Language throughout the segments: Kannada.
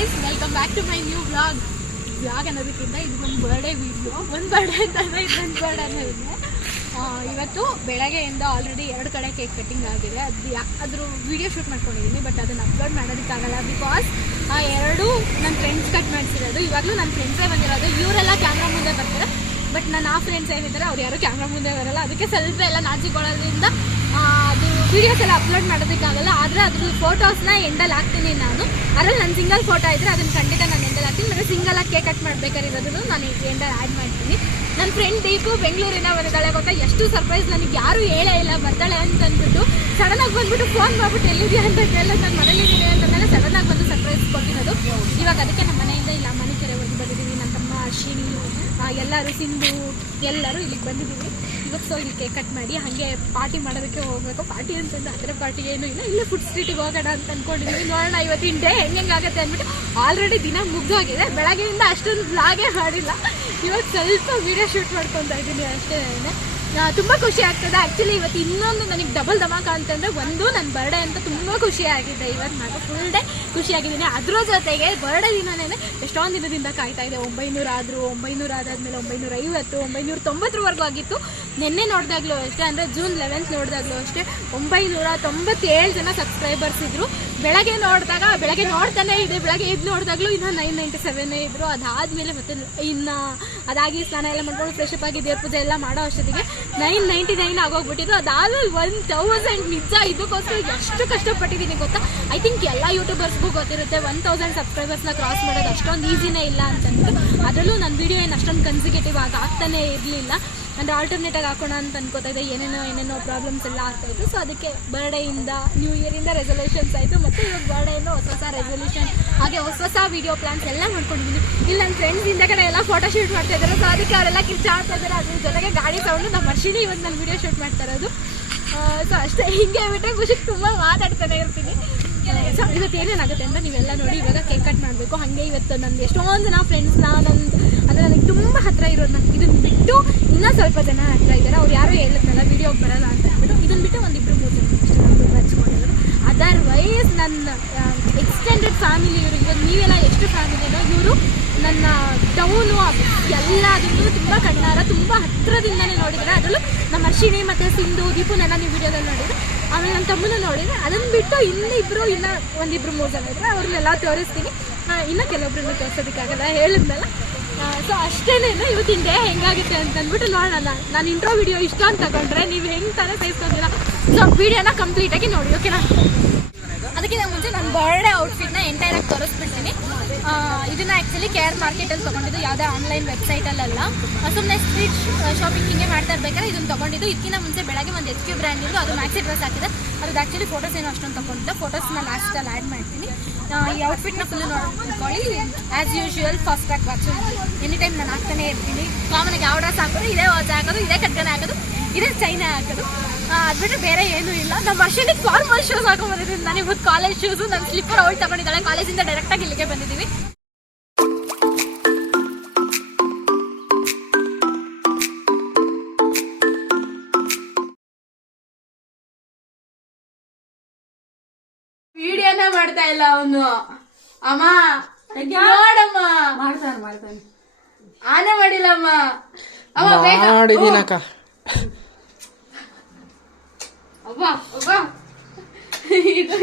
Guys, welcome back to my new vlog ಅನ್ನೋದಕ್ಕಿಂತ ಇದು ಒಂದು ಬರ್ಡೇ ವೀಡಿಯೋ. ಒಂದು ಬರ್ಡೇ ಅಂತಂದರೆ ಇದೊಂದು ಬರ್ಡೇ ಅನ್ನೋದಿದೆ. ಇವತ್ತು ಬೆಳಗ್ಗೆಯಿಂದ ಆಲ್ರೆಡಿ 2 ಕಡೆ ಕೇಕ್ ಕಟ್ಟಿಂಗ್ ಆಗಿದೆ. ಅದ್ರ ವಿಡಿಯೋ ಶೂಟ್ ಮಾಡ್ಕೊಂಡಿದ್ದೀನಿ, ಬಟ್ ಅದನ್ನು ಅಪ್ಲೋಡ್ ಮಾಡೋದಕ್ಕಾಗಲ್ಲ. ಬಿಕಾಸ್ ಆ 2 ನನ್ನ ಫ್ರೆಂಡ್ಸ್ ಕಟ್ ಮಾಡಿಸಿರೋದು. ಇವಾಗಲೂ ನನ್ನ ಫ್ರೆಂಡ್ಸೇ ಬಂದಿರೋದು. ಇವರೆಲ್ಲ ಕ್ಯಾಮ್ರಾ ಮುಂದೆ ಬರ್ತಾರೆ, ಬಟ್ ನನ್ನ ಆ ಫ್ರೆಂಡ್ಸ್ ಏನಿದ್ದಾರೆ ಅವ್ರು ಯಾರು ಕ್ಯಾಮ್ರಾ ಮುಂದೆ ಬರಲ್ಲ. ಅದಕ್ಕೆ ಸ್ವಲ್ಪ ಎಲ್ಲ ನಾಚಿಕೊಳ್ಳೋದ್ರಿಂದ ಅದು ವೀಡಿಯೋಸ್ ಎಲ್ಲ ಅಪ್ಲೋಡ್ ಮಾಡೋದಕ್ಕಾಗಲ್ಲ. ಆದರೆ ಅದ್ರ ಫೋಟೋಸ್ನ ಎಂಡಲ್ಲಿ ಹಾಕ್ತೀನಿ ನಾನು. ಅದರಲ್ಲಿ ನನ್ನ ಸಿಂಗಲ್ ಫೋಟೋ ಇದ್ದರೆ ಅದನ್ನು ಖಂಡಿತ ನಾನು ಎಂಡಲ್ಲಿ ಹಾಕ್ತೀನಿ. ಮತ್ತು ಸಿಂಗಲಾಗಿ ಕೇಕ್ ಕಟ್ ಮಾಡಬೇಕಾಗಿರೋದನ್ನು ನಾನು ಎಂಡಲ್ಲಿ ಆ್ಯಡ್ ಮಾಡ್ತೀನಿ. ನನ್ನ ಫ್ರೆಂಡ್ ದೀಪು ಬೆಂಗಳೂರಿನ ಬಂದಿದ್ದಾಳೆ. ಗೊತ್ತಾ, ಎಷ್ಟು ಸರ್ಪ್ರೈಸ್, ನನಗೆ ಯಾರೂ ಹೇಳೇ ಇಲ್ಲ ಬರ್ತಾಳೆ ಅಂತ ಅಂದ್ಬಿಟ್ಟು. ಸಡನ್ನಾಗಿ ಬಂದುಬಿಟ್ಟು ಫೋನ್ ಮಾಡ್ಬಿಟ್ಟು ಎಲ್ಲಿದೆಯಾ ಅಂತ ಕೇಳಿದ್ರೆ ನಾನು ಮನೇಲಿದ್ದೀನಿ ಅಂತಂದರೆ ಸಡನ್ನಾಗಿ ಬಂದು ಸರ್ಪ್ರೈಸ್ ಕೊಟ್ಟಿರೋದು. ಇವಾಗ ಅದಕ್ಕೆ ನಮ್ಮ ಮನೆಯಿಂದ ಇಲ್ಲ ಮನೆಕೆರೆ ಹೋಗಿ ಬಂದಿದ್ದೀವಿ. ನನ್ನ ತಮ್ಮ ಅಶ್ವಿನಿ ಎಲ್ಲರೂ, ಸಿಂಧು ಎಲ್ಲರೂ ಇಲ್ಲಿಗೆ ಬಂದಿದ್ದೀವಿ. ಇವತ್ತು ಸೊ ಇಲ್ಲಿ ಕೇಕ್ ಕಟ್ ಮಾಡಿ ಹಾಗೆ ಪಾರ್ಟಿ ಮಾಡೋದಕ್ಕೆ ಹೋಗಬೇಕು. ಪಾರ್ಟಿ ಅಂತಂದು ಅದರ ಪಾರ್ಟಿ ಏನೂ ಇಲ್ಲ, ಇಲ್ಲೇ ಫುಡ್ ಸ್ಟ್ರೀಟಿಗೆ ಹೋಗೋಣ ಅಂತ ಅಂದ್ಕೊಂಡಿದ್ದೀವಿ. ನೋಡೋಣ ಇವತ್ತಿನ ಡೇ ಹೆಂಗಾಗುತ್ತೆ ಅಂದ್ಬಿಟ್ಟು. ಆಲ್ರೆಡಿ ದಿನ ಮುಗ್ದೋಗಿದೆ. ಬೆಳಗ್ಗೆಯಿಂದ ಅಷ್ಟೊಂದು ವ್ಲಾಗೇ ಮಾಡಿಲ್ಲ. ಇವಾಗ ಸ್ವಲ್ಪ ವೀಡಿಯೋ ಶೂಟ್ ಮಾಡ್ಕೊತಾ ಇದ್ದೀನಿ ಅಷ್ಟೇ. ತುಂಬ ಖುಷಿ ಆಗ್ತದೆ. ಆ್ಯಕ್ಚುಲಿ ಇವತ್ತು ಇನ್ನೊಂದು ನನಗೆ ಡಬಲ್ ಧಮಾಕ ಅಂತಂದರೆ, ಒಂದು ನನ್ನ ಬರ್ಡೇ ಅಂತ ತುಂಬ ಖುಷಿಯಾಗಿದೆ. ಇವತ್ತು ನಾನು ಫುಲ್ ಡೇ ಖುಷಿಯಾಗಿದ್ದೀನಿ. ಅದ್ರ ಜೊತೆಗೆ ಬರ್ಡೇ ದಿನನೇ ಎಷ್ಟೊಂದು ದಿನದಿಂದ ಕಾಯ್ತಾ ಇದೆ. 900 ಆದರೂ, 900 ಆದಾದ್ಮೇಲೆ 950, 990ವರೆಗೂ ಆಗಿತ್ತು. ನಿನ್ನೆ ನೋಡಿದಾಗಲೂ ಅಷ್ಟೇ, ಅಂದರೆ ಜೂನ್ 11 ನೋಡಿದಾಗಲೂ ಅಷ್ಟೇ 997 ಜನ ಸಬ್ಸ್ಕ್ರೈಬರ್ಸ್ ಇದ್ದರು. ಬೆಳಗ್ಗೆ ನೋಡ್ತಾನೆ ಇದೆ. ಬೆಳಗ್ಗೆ ಎದ್ದು ನೋಡಿದಾಗಲೂ ಇನ್ನೂ 997 ಇದ್ದರು. ಅದಾದಮೇಲೆ ಮತ್ತೆ ಇನ್ನು ಅದಾಗಿ ಸ್ನಾನ ಎಲ್ಲ ಮಾಡ್ಕೊಂಡು ಫ್ರೆಶ್ ಅಪ್ ಆಗಿ ದೇವ್ರ ಪೂಜೆ ಎಲ್ಲ ಮಾಡೋ ಅಷ್ಟೊತ್ತಿಗೆ 999 ಆಗೋಗ್ಬಿಟ್ಟಿದ್ರು. ಅದಾದ್ಮೇಲೆ 1000. ನಿಜ ಇದಕ್ಕೋಸ್ಕರ ಎಷ್ಟು ಕಷ್ಟಪಟ್ಟಿದ್ದೀನಿ ಗೊತ್ತಾ. ಐ ಥಿಂಕ್ ಎಲ್ಲ ಯೂಟ್ಯೂಬರ್ಸ್ಗೂ ಗೊತ್ತಿರುತ್ತೆ 1000 ಸಬ್ಸ್ಕ್ರೈಬರ್ಸ್ನ ಕ್ರಾಸ್ ಮಾಡೋದು ಅಷ್ಟೊಂದು ಈಸಿನೇ ಇಲ್ಲ ಅಂತಂದ್ಬಿಟ್ಟು. ಅದರಲ್ಲೂ ನನ್ನ ವೀಡಿಯೋ ಏನು ಅಷ್ಟೊಂದು ಕನ್ಸಿಕ್ಯೂಟಿವ್ ಆಗಿ ಆಗ್ತಾನೆ ಇರಲಿಲ್ಲ. ಅಂದರೆ ಆಲ್ಟರ್ನೇಟಾಗಿ ಹಾಕೋಣ ಅಂತ ಅನ್ಕೋತಾ ಇದೆ. ಏನೇನೋ ಪ್ರಾಬ್ಲಮ್ಸ್ ಎಲ್ಲ ಆಗ್ತಾಯಿತ್ತು. ಸೊ ಅದಕ್ಕೆ ಬರ್ಡೇಯಿಂದ, ನ್ಯೂ ಇಯರಿಂದ ರೆಸೊಲ್ಯೂಷನ್ಸ್ ಆಯಿತು. ಮತ್ತು ಇವಾಗ ಬರ್ಡೇಯಿಂದ ಹೊಸ ರೆಸೊಲ್ಯೂಷನ್, ಹಾಗೆ ಹೊಸ ವೀಡಿಯೋ ಪ್ಲಾನ್ಸ್ ಎಲ್ಲ ಮಾಡ್ಕೊಂಡಿದ್ದೀನಿ. ಇಲ್ಲಿ ನನ್ನ ಫ್ರೆಂಡ್ಸ್ ಹಿಂದೆ ಕಡೆ ಎಲ್ಲ ಫೋಟೋ ಶೂಟ್ ಮಾಡ್ತಾ ಇದ್ದಾರೆ. ಸೊ ಅದಕ್ಕೆ ಅವರೆಲ್ಲ ಕಿರ್ಚಾಡ್ತಾ ಇದ್ದಾರೆ. ಅದ್ರ ಜೊತೆಗೆ ಗಾಡಿ ಸೌಂಡು ನಮ್ಮ ವರ್ಷಿನಿ ಇವತ್ತು ನಾನು ವೀಡಿಯೋ ಶೂಟ್ ಮಾಡ್ತಾ ಇರೋದು. ಸೊ ಅಷ್ಟೇ, ಹಿಂಗೆ ಬಿಟ್ಟರೆ ಖುಷಿಗೆ ತುಂಬ ಮಾತಾಡ್ತಾನೆ ಇರ್ತೀನಿ. ಸೊ ಇವತ್ತು ಏನೇನಾಗುತ್ತೆ ಅಂತ ನೀವೆಲ್ಲ ನೋಡಿ. ಇವಾಗ ಕೇಕ್ ಕಟ್ ಮಾಡಬೇಕು. ಹಾಗೆ ಇವತ್ತು ನಂದು ಎಷ್ಟೊಂದು ಜನ ಫ್ರೆಂಡ್ಸ್ನ ಅಂದರೆ ನನಗೆ ತುಂಬ ಹತ್ತಿರ ಇರೋದು, ನಾನು ಇದನ್ನು ಬಿಟ್ಟು ಇನ್ನೂ ಸ್ವಲ್ಪ ಜನ ಹತ್ತಿರ ಇದ್ದಾರೆ. ಅವ್ರು ಯಾರು ಹೇಳಿದ್ನಲ್ಲ ವೀಡಿಯೋಗೆ ಬರೋಲ್ಲ ಅಂತ ಅಂದ್ಬಿಟ್ಟು. ಇದನ್ನು ಬಿಟ್ಟು 1-2-3 ಜನ ಅಷ್ಟೇ ನಾನು ಹಚ್ಕೊಂಡಿರೋದು. ಅದರ್ವೈಸ್ ನನ್ನ ಎಕ್ಸ್ಟೆಂಡೆಡ್ ಫ್ಯಾಮಿಲಿ ಇವರು. ಇವಾಗ ನೀವೆಲ್ಲ ಎಷ್ಟು ಫ್ಯಾಮಿಲಿನೋ, ಇವರು ನನ್ನ ಟೌನು ಎಲ್ಲದನ್ನು ತುಂಬ ಕಣ್ಣಾರ ತುಂಬ ಹತ್ತಿರದಿಂದನೇ ನೋಡಿದರೆ. ಅದರಲ್ಲೂ ನಮ್ಮ ಅಶ್ವಿನಿ ಮತ್ತು ಸಿಂಧು, ದೀಪುನೆಲ್ಲ ನೀವು ವೀಡಿಯೋದಲ್ಲಿ ನೋಡಿದರೆ. ಆಮೇಲೆ ನನ್ನ ತಮ್ಮನ ನೋಡಿದರೆ. ಅದನ್ನು ಬಿಟ್ಟು ಇನ್ನೂ 1-2-3 ಜನ ಇದ್ದರೆ ಅವ್ರನ್ನೆಲ್ಲ ತೋರಿಸ್ತೀನಿ. ಇನ್ನೂ ಕೆಲವೊಬ್ಬರನ್ನು ತೋರಿಸೋದಕ್ಕಾಗಲ್ಲ, ಹೇಳಿದ್ನಲ್ಲ. ಸೊ ಅಷ್ಟೇನೆ. ಇವತ್ತಿನ ಡೇ ಹೆಂಗಾಗುತ್ತೆ ಅಂತಂದ್ಬಿಟ್ಟು ನೋಡೋಣ. ನಾನು ಇಂಟ್ರೋ ವಿಡಿಯೋ ಇಷ್ಟ ಅಂತ ತಗೊಂಡ್ರೆ ನೀವು ಹೆಂಗೆ ಥರ ಸಹಿಸ್ಕೊಂಡಿಲ್ಲ. ಸೊ ವಿಡಿಯೋನ ಕಂಪ್ಲೀಟಾಗಿ ನೋಡಿ, ಓಕೆನಾ. ಅದಕ್ಕಿಂತ ಮುಂಚೆ ನನ್ನ ಬರ್ಡೇ ಔಟ್ಫಿಟ್ನ ಎಂಟೈರಾಗಿ ತೋರಿಸ್ಬಿಡ್ತೀನಿ. ಇದನ್ನು ಆ್ಯಕ್ಚುಲಿ KR ಮಾರ್ಕೆಟಲ್ಲಿ ತೊಗೊಂಡಿದ್ದು, ಯಾವುದೇ ಆನ್ಲೈನ್ ವೆಬ್ಸೈಟಲ್ಲ. ಸುಮ್ಮನೆ ಸ್ಟ್ರೀಟ್ ಶಾಪಿಂಗ್ ಹಿಂಗೆ ಮಾಡ್ತಾ ಇರ್ಬೇಕಾದ್ರೆ ಇದನ್ನು ತೊಗೊಂಡಿದ್ದು. ಇದಕ್ಕಿಂತ ಮುಂಚೆ ಬೆಳಗ್ಗೆ ಒಂದು HQ ಬ್ರ್ಯಾಂಡ್ ಇದ್ದು, ಅದು ಮ್ಯಾಕ್ಸಿ ಡ್ರೆಸ್ ಹಾಕಿದೆ. ಅದು ಆ್ಯಕ್ಚುಲಿ ಫೋಟೋಸ್ ಏನೋ ಅಷ್ಟೊಂದು ತೊಗೊಂಡಿದ್ದೆ. ಫೋಟೋಸ್ನ ಲಾಸ್ಟಲ್ಲಿ ಆ್ಯಡ್ ಮಾಡ್ತೀನಿ. ಈ ಔಟ್ಫಿಟ್ನ ಫುಲ್ಲು ನೋಡ್ಕೊಳ್ಳಿ. As usual fast track watch any time ನಾನು ಹಾಕ್ತಾನೆ ಇರ್ತೀನಿ. ಕಾಮನಾಗಿ ಯಾವ ಡ್ರೆಸ್ ಹಾಕೋದು, ಇದೇ ವಾಚ್ ಹಾಕೋದು, ಇದೇ ಕಟ್ಗನೆ ಹಾಕೋದು, ಇದೇ ಚೈನ ಹಾಕೋದು. ಅದ್ಬಿಟ್ರೆ ಬೇರೆ ಏನೂ ಇಲ್ಲ. ನಮ್ಮ ವರ್ಷಕ್ಕೆ ಫಾರ್ಮಲ್ ಶೂಸ್ ಹಾಕೊಂಡ್ಬಂದಿದ್ದೀನಿ. ನಾನು ಇವತ್ತು ಕಾಲೇಜ್ ಶೂಸು, ನನ್ನ ಸ್ಲಿಪ್ಪರ್ ಅವಳು ತಗೊಂಡಿದ್ದಾಳೆ. ಕಾಲೇಜಿಂದ ಡೈರೆಕ್ಟಾಗಿ ಇಲ್ಲಿಗೆ ಬಂದಿದ್ದೀವಿ. ವಿಡಿಯೋನ ಮಾಡ್ತಾ ಇಲ್ಲ ಅವನು. ಅಮ್ಮ ನೋಡಮ್ಮ, ಮಾಡ್ತಾನೆ. ಆನೆ ಮಾಡಿಲ್ಲಮ್ಮ. ಅಮ್ಮ ಮಾಡಿದೀನಕ್ಕ. ಅವ್ವ ಇದು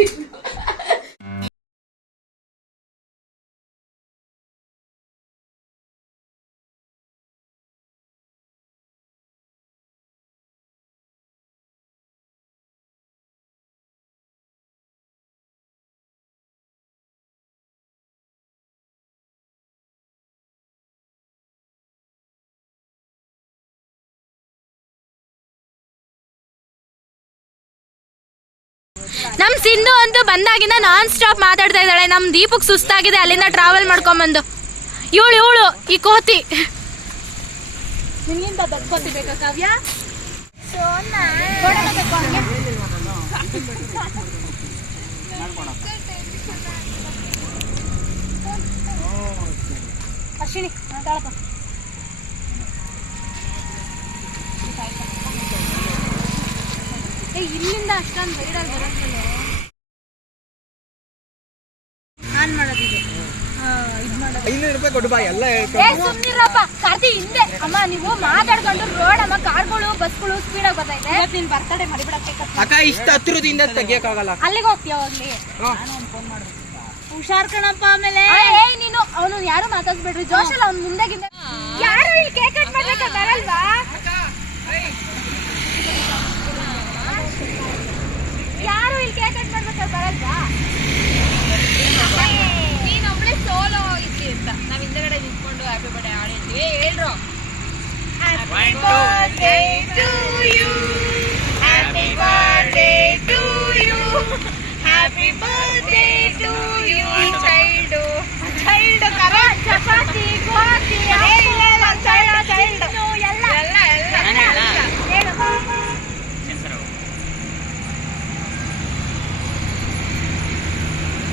ನಮ್ ಸಿಂಧು ಅಂತೂ ಬಂದಾಗಿಂದ ನಾನ್ ಸ್ಟಾಪ್ ಮಾತಾಡ್ತಾ ಇದ್ದಾಳೆ. ನಮ್ ದೀಪಕ್ ಸುಸ್ತಾಗಿದೆ ಅಲ್ಲಿಂದ ಟ್ರಾವೆಲ್ ಮಾಡ್ಕೊಂಬಂದು. ಇವಳು ಈ ಕೋತಿ. ನಿನ್ಗಿಂತ ದೊಡ್ಡ ಕೋತಿ ಬೇಕಾ ಕಾವ್ಯ? ಅಶ್ವಿನಿ ತಾಳಪ್ಪ. ಇಲ್ಲಿಂದ ಅಷ್ಟೊಂದು ವೈರಲ್ ಬರೋದಿಲ್ಲ. ಆನ್ ಮಾಡೋದಿದೆ. 500 ಕೊಟ್ಟು ಬಾ ಎಲ್ಲ ಸುಮ್ನಿರಪ್ಪ ಕಾರ್ತಿ ಹಿಂದೆ ಅಮ್ಮ ನೀವು ಮಾತಾಡ್ಕೊಂಡು ರೋಡ್ ಅಮ್ಮ ಕಾರ್ಗಳು ಬಸ್ಗಳು ಸ್ಪೀಡ್ ಆಗಿ ಬರ್ತಾ ಇದೆ ನೀನ್ ಬರ್ತಡೆ ಮರಿಬಿಡಕ್ಕೆ ಅಕ್ಕ ಇಷ್ಟ ಹತ್ರದಿಂದ ತೆಗಿಯಕ್ಕಾಗಲ್ಲ ಅಲ್ಲಿಗೆ ಹೋಗ್ತೀಯ ಹೋಗ್ಲಿ ಹುಷಾರ್ ಕಣಪ್ಪ ಆಮೇಲೆ ನೀನು ಅವನು ಯಾರು ಮಾತಾಡ್ಸ್ಬೇಡ್ರಿ ಜೋಶಲ್ಲ ಅವ್ನು ಮುಂದೆಗಿಂದ ಯಾರು ಇಲ್ಲಿ ಕೇಕ್ ಕಟ್ ಮಾಡ್ಬೇಕಾ ಬರಲ್ವಾ ಯಾರು ಇಲ್ಲಿ ಕೇಕ್ ಕಟ್ ಮಾಡ್ಬೇಕಾ ಬರಲ್ವಾ ನೀನೊಬ್ಳೆ ಸೋಲೋ ಇದ್ದಿ ಅಂತ ನಾವ್ ಹಿಂದಗಡೆ ನಿಂತ್ಕೊಂಡು ಹ್ಯಾಪಿ ಬರ್ಡೇ ಆಡಿದ್ವಿ ಹೇಳ್ರು happy birthday to you happy birthday to you happy birthday to you child ಕರ ಚಪಾತಿ ಗೋಧಿ ಚೈಲ್ಡ್ ಎಲ್ಲ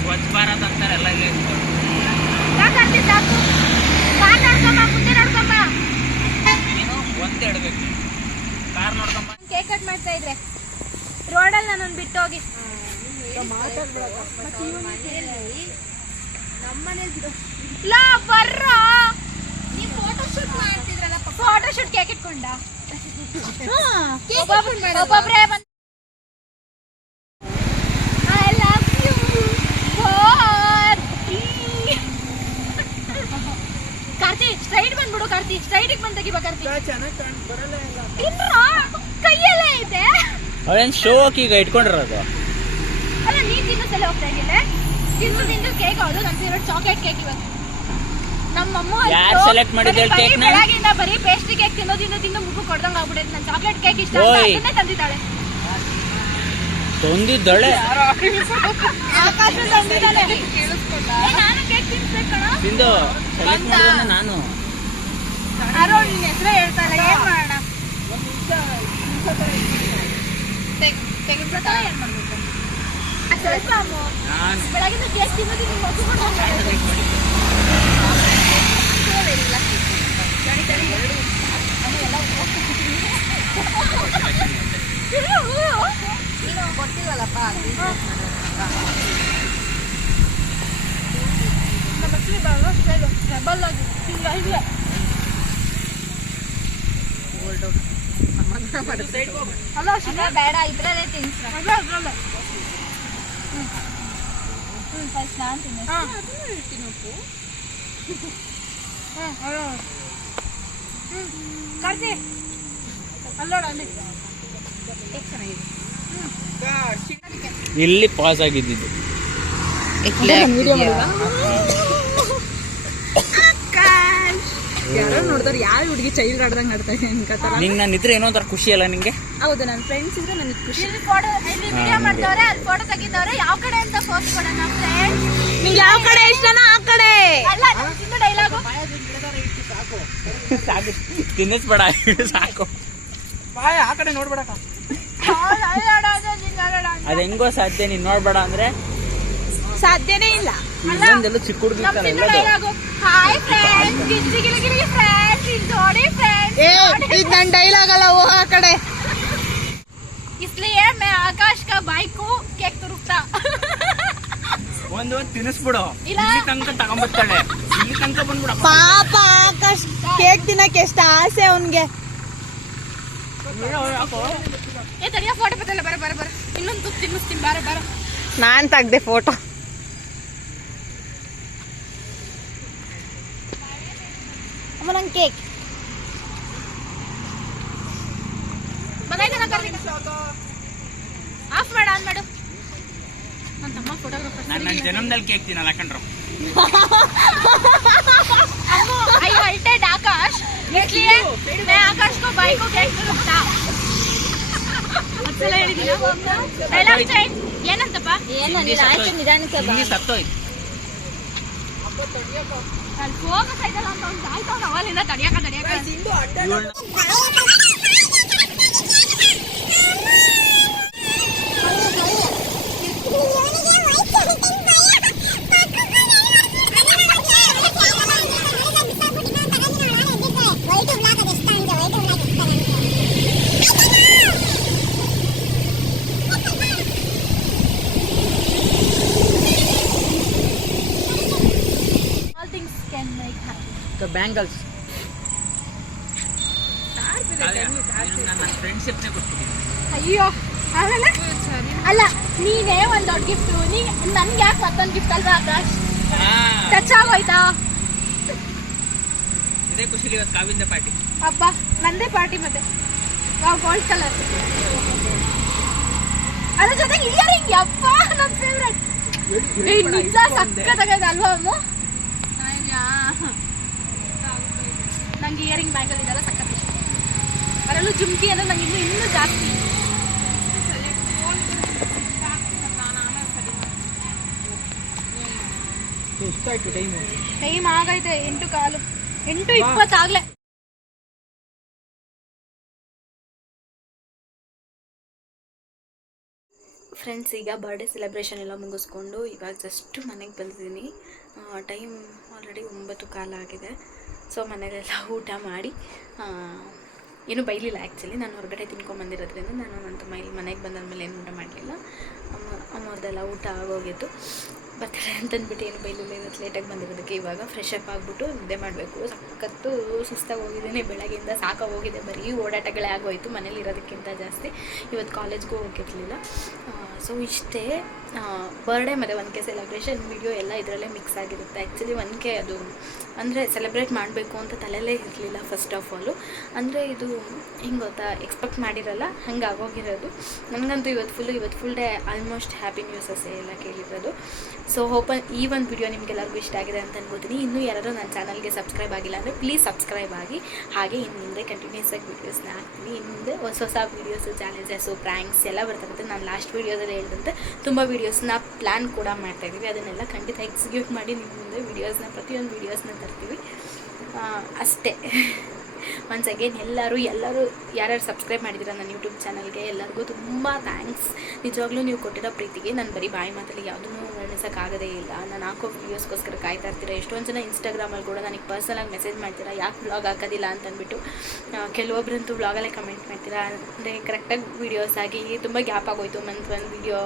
ಸ್ವಚ್ಛ ಭಾರತ್ ಅಂತಾರೆಲ್ಲ ಇಲ್ಲಿ ಒಂದೇ ಇಡಬೇಕು ಕಾರ್ ನೋಡ್ಕೊಂಬ ಕೇಕ್ ಕಟ್ ಮಾಡ್ತಾ ಇದ್ರೆ ರೋಡಲ್ಲಿ ನಾನು ಬಿಟ್ಟು ಹೋಗಿ ಬರ್ರೋ ನೀವು ಫೋಟೋ ಶೂಟ್ ಮಾಡ್ತಿದ್ರಲ್ಲ ಫೋಟೋ ಶೂಟ್ ಕೇಕ್ ಇಟ್ಕೊಂಡ ಒಬ್ಬೊಬ್ರೆ I love you Karthi straight ಬಂದ್ಬಿಡು ಕಾರ್ತಿ ಸ್ಟ್ರೈಟಿಗೆ ಬಂದ್ ತೆಗಿಬಾ ಕಾರ್ತಿ ಕೈಯಲ್ಲೇ ಇದೆ ಅವಳೇನು ಶೋ ಈಗ ಇಟ್ಕೊಂಡಿರೋದು ಅಲ್ಲ ನೀನ್ ತಿನ್ನೋಸಲ್ಲ ಹೋಗ್ತಾ ಇದ್ದಿಲ್ಲ ತಿಂದು ಕೇಕ್ ಹೌದು ನಾನು ತಿನ್ನೋ ಚಾಕ್ಲೇಟ್ ಕೇಕ್ ಇವತ್ತು ನಮ್ಮಮ್ಮ ಯಾರು ಸೆಲೆಕ್ಟ್ ಮಾಡಿದ್ರು ಕೇಕ್ ನ ಬೆಳಗಿಂದ ಬರೀ ಪೇಸ್ಟ್ರಿ ಕೇಕ್ ತಿನ್ನೋದಿಂದ ಮುಗು ಕೊಡ್ದಂಗ ಆಗ್ಬಿಡೈತೆ ನಾನು ಚಾಕ್ಲೇಟ್ ಕೇಕ್ ಇಷ್ಟ ಅದನ್ನೇ ತಂದಿದ್ದಾಳೆ ಆಕಾಶ ತಂದಿದ್ದಾಳೆ ನಾನು ಕೇಕ್ ತಿನ್ಸ್ಬೇಕು ಕಣ ತಿಂದು ಸೆಲೆಕ್ಟ್ ಮಾಡಿದ್ರೆ ನಾನು ಯಾರೋ ನಿನ್ನ ಹೆಸರು ಹೇಳ್ತಾಳೆ ಏನ್ ಮಾಡೋಣ ತೆಗೆದ್ಬಿಡ್ತಾಳೆ ಏನ್ ಮಾಡ್ಬೇಕು ಬೆಳಗಿನ ಕೇಕ್ ತಿನ್ನೋದು ಗೊತ್ತಿಲ್ಲಲ್ಲಪ್ಪ ಅಲ್ಲ ಬೇಡ ಇದ್ರಲ್ಲೇ ತಿನ್ಸ ಫಸ್ಟ್ ನಾನು ತಿನ್ನಿಸ್ತೀನಿ ಕರ್ತಿ ಅಲ್ಲೋಡ ಅಲ್ಲಿ ಇಲ್ಲಿ ಪಾಸ್ ಆಗಿದ್ದು ಯಾರೋ ನೋಡಿದ್ರೆ ಯಾವ ಹುಡುಗಿ ಚೈಲ್ಡ್ ಆಡ್ದಂಗೆ ಆಡ್ತಾ ಇದೆ ಅನ್ಕೋತಾರ. ನಿಂಗೆ ನಾನು ಇದ್ರೆ ಏನೋ ಒಂಥರ ಖುಷಿ ಅಲ್ಲ ನಿಂಗೆ? ಹೌದು, ನನ್ನ ಫ್ರೆಂಡ್ಸ್ ಇದ್ರೆ ನನಗೆ ಖುಷಿ. ಇಲ್ಲಿ ಫೋಟೋ ಇಲ್ಲಿ ವಿಡಿಯೋ ಮಾಡ್ತಾವ್ರೆ, ಅಲ್ಲಿ ಫೋಟೋ ತೆಗಿತಾವ್ರೆ. ಯಾವ ಕಡೆ ಅಂತ ಪೋಸ್ಟ್ ಕೊಡೋಣ ಫ್ರೆಂಡ್ಸ್? ನಿಂಗೆ ಯಾವ ಕಡೆ ಇಷ್ಟನೋ ಆ ಕಡೆ. ಅಲ್ಲ ಚಿನ್ನ ಡೈಲಾಗು ಸಾಕು, ತಿನ್ನಿಸ್ಬೇಡ, ಸಾಕು. ಬಾಯ್ ಆ ಕಡೆ ನೋಡ್ಬೇಡಕ್ಕ. ಅದ ಹೆಂಗೋ ಸಾಧ್ಯ, ನೀನ್ ನೋಡ್ಬೇಡ ಅಂದ್ರೆ ಸಾಧ್ಯನೇ ಇಲ್ಲ. ಇನ್ನೊಂದೆಲ್ಲ ಚಿಕ್ಕ ಹುಡುಗಿರ್ತಾರೆ ಎಲ್ಲದು. ಹಾಯ್ ಫ್ರೆಂಡ್ಸ್, ಗಿಚ್ಚಿ ಗಿಲಿಗಿಲಿ ಫ್ರೆಂಡ್ಸ್, ಇದು ನೋಡಿ ಫ್ರೆಂಡ್ಸ್. ಇದು ನನ್ನ ಡೈಲಾಗ್ ಅಲ್ಲ, ಓ ಆ ಕಡೆ. इसलिए मैं आकाश का बाइक को केक तुरुक्ता. ಒಂದು ತಿನ್ನಿಸ್ಬಿಡು, ಇಲ್ಲ. ಇಲ್ಲಿ ತನಕ ತಗೊಂಡ್ಬರ್ತಾಳೆ, ಇಲ್ಲಿ ತನಕ ಬಂದ್ಬಿಡ. ಪಾಪ ಆಕಾಶ್ ಕೇಕ್ ತಿನ್ನಕ್ಕೆ ಎಷ್ಟು ಆಸೆ ಅವನ್ಗೆ. ಏ ತಡಿಯ ಫೋಟೋ ಬತ್ತಲ್ಲ, ಬರ ಬರ ಬರ, ಇನ್ನೊಂದು ತುತ್ತು ತಿನ್ನಿಸ್ತೀನಿ, ಬರ ಬರ. ನಾನ್ ತೆಗ್ದೆ ಫೋಟೋ. ಅಮ್ಮ ನಂಗೆ ಕೇಕ್ ಬಂದಾಯ್ತು. ಆಫ್ ಮಾಡು, ಆನ್ ಮಾಡು. ನನ್ನ ತಮ್ಮ ಫೋಟೋಗ್ರಾಫರ್. ನನ್ನ ಜನ್ಮದಲ್ಲಿ ಕೇಕ್ ತಿನ್ನಲ್ಲ ಕಂಡ್ರು. I halted आकाश, इसलिए मैं आकाश को बाइक को केक तुरुक्ता. ಅಸಲ ಹೇಳಿದಿನ ಡೈಲಾಗ್ ಚೇಂಜ್ ಏನಂತಪ್ಪ? ಹಿಂದಿ ಸತ್ತೋಯ್ತು. ನಾನು ಫೋಕಸ್ ಆಯ್ತಲ್ಲ ಅಂತ ಒಂದು ಆಯ್ತು, ಅವ್ನು ಅವಲಿಂದ ತಡಿಯಕ can make happy. The bangles. ನನ್ನ ಫ್ರೆಂಡ್ಶಿಪ್ನೇ ಕೊಡ್ತೀನಿ. ಅಯ್ಯೋ ಆಮೇಲೆ ಅಲ್ಲ ನೀನೇ ಒಂದು ದೊಡ್ಡ ಗಿಫ್ಟ್ ನನ್ಗೆ ಯಾಕೆ ಮತ್ತೊಂದು ಗಿಫ್ಟ್ ಅಲ್ವಾ ಆಕಾಶ್? ಟಚ್ ಆಗೋಯ್ತಾ? ಇದೇ ಖುಷಿಲಿ ಇವತ್ತು ಕಾವಿಂದ ಪಾರ್ಟಿ. ಅಬ್ಬ ನಂದೇ ಪಾರ್ಟಿ ಮತ್ತೆ ಗೋಲ್ಡ್ ಕಲರ್ ಅದ್ರ ಜೊತೆಗೆ ಇಯರಿಂಗ್. ಯಪ್ಪ ನನ್ನ ಫೇವ್ರೆಟ್. ನಿಜ ಸಕ್ಕತ್ತಾಗಿದೆ ಅಲ್ವಾ ಅಮ್ಮ? ನಂಗೆ ಇಯರಿಂಗ್ ಬ್ಯಾಂಗಲ್ ಇದೆಲ್ಲ ಸಕ್ಕತ್ ಇಷ್ಟ. ಅದರಲ್ಲೂ ಜುಮ್ಕಿ ಅಂದ್ರೆ ನಂಗೆ ಇನ್ನೂ ಜಾಸ್ತಿ. ಎಷ್ಟಾಯ್ತು ಟೈಮು? ಟೈಮ್ ಆಗೈತೆ 8:15, 8:20 ಆಗ್ಲೇ. ಫ್ರೆಂಡ್ಸ್, ಈಗ ಬರ್ಡೇ ಸೆಲೆಬ್ರೇಷನ್ ಎಲ್ಲ ಮುಗಿಸ್ಕೊಂಡು ಇವಾಗ ಜಸ್ಟ್ ಮನೆಗೆ ಬಂದಿದ್ದೀನಿ. ಟೈಮ್ ಆಲ್ರೆಡಿ 9:15 ಆಗಿದೆ. ಸೊ ಮನೇಲೆಲ್ಲ ಊಟ ಮಾಡಿ ಏನೂ ಬೈಲಿಲ್ಲ. ಆ್ಯಕ್ಚುಲಿ ನಾನು ಹೊರಗಡೆ ತಿನ್ಕೊಂಬಂದಿರೋದ್ರಿಂದ ನನ್ನ ತಮ್ಮ ಇಲ್ಲಿ ಮನೆಗೆ ಬಂದಾದ್ಮೇಲೆ ಏನು ಊಟ ಮಾಡಲಿಲ್ಲ. ಅಮ್ಮವ್ರದ್ದೆಲ್ಲ ಊಟ ಆಗೋಗಿತ್ತು. ಬರ್ತಡೇ ಅಂತಂದ್ಬಿಟ್ಟು ಏನು ಬೈಲಿಲ್ಲ. ಇವತ್ತು ಲೇಟಾಗಿ ಬಂದಿರೋದಕ್ಕೆ ಇವಾಗ ಫ್ರೆಶ್ ಅಪ್ ಆಗಿಬಿಟ್ಟು ನಿದ್ದೆ ಮಾಡಬೇಕು. ಸಖತ್ತು ಸುಸ್ತಾಗಿ ಹೋಗಿದ್ದೀನಿ. ಬೆಳಗ್ಗೆಯಿಂದ ಸಾಕಾಗೋಗಿದೆ. ಬರೀ ಓಡಾಟಗಳೇ ಆಗೋಯಿತು ಮನೇಲಿ ಇರೋದಕ್ಕಿಂತ ಜಾಸ್ತಿ. ಇವತ್ತು ಕಾಲೇಜ್ಗೂ ಹೋಗಿರಲಿಲ್ಲ. ಸೊ ಇಷ್ಟೇ. ಬರ್ಡೇ ಮತ್ತು 1K ಸೆಲೆಬ್ರೇಷನ್ ವಿಡಿಯೋ ಎಲ್ಲ ಇದರಲ್ಲೇ ಮಿಕ್ಸ್ ಆಗಿರುತ್ತೆ. ಆ್ಯಕ್ಚುಲಿ 1K ಅದು ಅಂದರೆ ಸೆಲೆಬ್ರೇಟ್ ಮಾಡಬೇಕು ಅಂತ ತಲೆಯಲ್ಲೇ ಇರಲಿಲ್ಲ ಫಸ್ಟ್ ಆಫ್ ಆಲು. ಅಂದರೆ ಇದು ಹಿಂಗೆ ಗೊತ್ತಾ, ಎಕ್ಸ್ಪೆಕ್ಟ್ ಮಾಡಿರಲ್ಲ, ಹಂಗೆ ಆಗೋಗಿರೋದು. ನನಗಂತೂ ಇವತ್ತು ಫುಲ್ ಡೇ ಆಲ್ಮೋಸ್ಟ್ ಹ್ಯಾಪಿ ನ್ಯೂಸಸ್ಸೇ ಎಲ್ಲ ಕೇಳಿರೋದು. ಸೊ ಈ ಒಂದು ವಿಡಿಯೋ ನಿಮಗೆಲ್ಲರಿಗೂ ಇಷ್ಟ ಆಗಿದೆ ಅಂತ ಅನ್ಕೋತೀನಿ. ಇನ್ನೂ ಯಾರಾದರೂ ನನ್ನ ಚಾನಲ್ಗೆ ಸಬ್ಸ್ಕ್ರೈಬ್ ಆಗಿಲ್ಲ ಅಂದರೆ ಪ್ಲೀಸ್ ಸಬ್ಸ್ಕ್ರೈಬ್ ಆಗಿ. ಹಾಗೆ ಇನ್ನು ಮುಂದೆ ಕಂಟಿನ್ಯೂಸ್ ಆಗಿ ವೀಡಿಯೋಸ್ನ ಹಾಕ್ತೀನಿ. ಇನ್ನು ಮುಂದೆ ಹೊಸ ವೀಡಿಯೋಸು, ಚಾಲೆಂಜಸ್ಸು, ಪ್ರ್ಯಾಂಕ್ಸ್ ಎಲ್ಲ ಬರ್ತಿರುತ್ತೆ. ನಾನು ಲಾಸ್ಟ್ ವೀಡಿಯೋದಲ್ಲಿ ಹೇಳಿದಂತೆ ತುಂಬ ವೀಡಿಯೋಸ್ನ ಪ್ಲ್ಯಾನ್ ಕೂಡ ಮಾಡ್ತಾಯಿದ್ದೀವಿ. ಅದನ್ನೆಲ್ಲ ಖಂಡಿತ ಎಕ್ಸಿಕ್ಯೂಟ್ ಮಾಡಿ ನಿಮ್ಮ ಮುಂದೆ ಪ್ರತಿಯೊಂದು ವೀಡಿಯೋಸ್ನ ತರ್ತೀವಿ. ಅಷ್ಟೇ. ಒನ್ಸ್ ಅಗೇನ್ ಎಲ್ಲರೂ ಯಾರ್ಯಾರು ಸಬ್ಸ್ಕ್ರೈಬ್ ಮಾಡಿದ್ದೀರ ನನ್ನ ಯೂಟ್ಯೂಬ್ ಚಾನಲ್ಗೆ ಎಲ್ಲರಿಗೂ ತುಂಬ ಥ್ಯಾಂಕ್ಸ್. ನಿಜವಾಗ್ಲೂ ನೀವು ಕೊಟ್ಟಿರೋ ಪ್ರೀತಿಗೆ ನಾನು ಬರೀ ಬಾಯಿ ಮಾತಲ್ಲಿ ಯಾವುದೂ ವರ್ಣಿಸೋಕ್ಕಾಗೋದೇ ಇಲ್ಲ. ನಾನು ಹಾಕೋ ವೀಡಿಯೋಸ್ಗೋಸ್ಕರ ಕಾಯ್ತಾ ಇರ್ತೀರಾ. ಎಷ್ಟೊಂದು ಜನ ಇನ್ಸ್ಟಾಗ್ರಾಮಲ್ಲಿ ಕೂಡ ನನಗೆ ಪರ್ಸನಲಾಗಿ ಮೆಸೇಜ್ ಮಾಡ್ತೀರಾ, ಯಾಕೆ ವ್ಲಾಗ್ ಹಾಕೋದಿಲ್ಲ ಅಂತಂದ್ಬಿಟ್ಟು. ಕೆಲವೊಬ್ಬರಂತೂ ವ್ಲಾಗಲ್ಲೇ ಕಮೆಂಟ್ ಮಾಡ್ತೀರಾ. ಅಂದರೆ ಕರೆಕ್ಟಾಗಿ ವೀಡಿಯೋಸ್ ಆಗಿ ತುಂಬ ಗ್ಯಾಪ್ ಆಗೋಯ್ತು, ಮಂತ್ ಒಂದು ವೀಡಿಯೋ,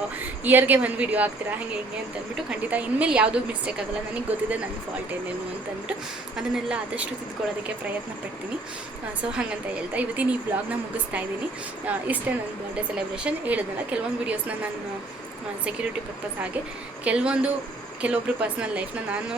ಇಯರ್ಗೆ ಒಂದು ವೀಡಿಯೋ ಹಾಕ್ತೀರಾ, ಹಾಗೆ ಹಿಂಗೆ ಅಂತಂದ್ಬಿಟ್ಟು. ಖಂಡಿತ ಇನ್ಮೇಲೆ ಯಾವುದೂ ಮಿಸ್ಟೇಕ್ ಆಗೋಲ್ಲ. ನನಗೆ ಗೊತ್ತಿದೆ ನನ್ನ ಫಾಲ್ಟ್ ಏನೇನು ಅಂತಂದ್ಬಿಟ್ಟು ಅದನ್ನೆಲ್ಲ ಆದಷ್ಟು ತಿದ್ಕೊಳ್ಳೋದಕ್ಕೆ ಪ್ರಯತ್ನ ಪಡ್ತೀನಿ. ಸೊ ಹಾಗಂತ ಹೇಳ್ತಾ ಇವತ್ತಿನ ಈ ವ್ಲಾಗ್ನ ಮುಗಿಸ್ತಾ ಇದ್ದೀನಿ. ಇಷ್ಟೇ ನನ್ನ ಬರ್ಡೇ ಸೆಲೆಬ್ರೇಷನ್. ಹೇಳಿದ್ನಲ್ಲ, ಕೆಲವೊಂದು ವೀಡಿಯೋಸ್ನ ನಾನು ಸೆಕ್ಯೂರಿಟಿ ಪರ್ಪಸ್ ಹಾಗೆ ಕೆಲವೊಬ್ಬರು ಪರ್ಸ್ನಲ್ ಲೈಫ್ನ ನಾನು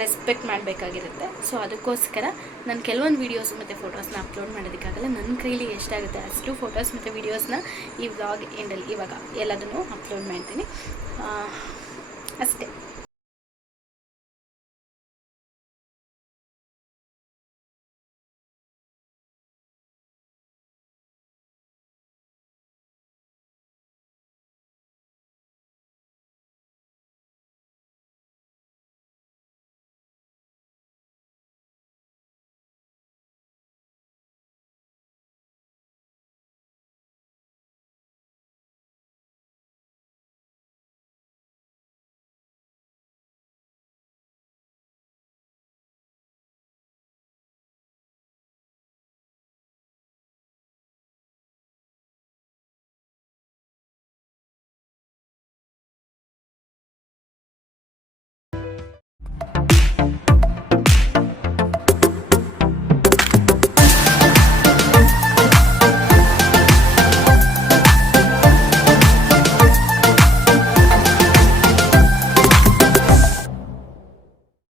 ರೆಸ್ಪೆಕ್ಟ್ ಮಾಡಬೇಕಾಗಿರುತ್ತೆ. ಸೊ ಅದಕ್ಕೋಸ್ಕರ ನಾನು ಕೆಲವೊಂದು ವೀಡಿಯೋಸ್ ಮತ್ತು ಫೋಟೋಸ್ನ ಅಪ್ಲೋಡ್ ಮಾಡೋದಕ್ಕಾಗಲ್ಲ. ನನ್ನ ಕೈಲಿ ಎಷ್ಟಾಗುತ್ತೆ ಅಷ್ಟು ಫೋಟೋಸ್ ಮತ್ತು ವೀಡಿಯೋಸ್ನ ಈ ವ್ಲಾಗ್ ಎಂಡಲ್ಲಿ ಇವಾಗ ಎಲ್ಲದನ್ನು ಅಪ್ಲೋಡ್ ಮಾಡ್ತೀನಿ. ಅಷ್ಟೇ.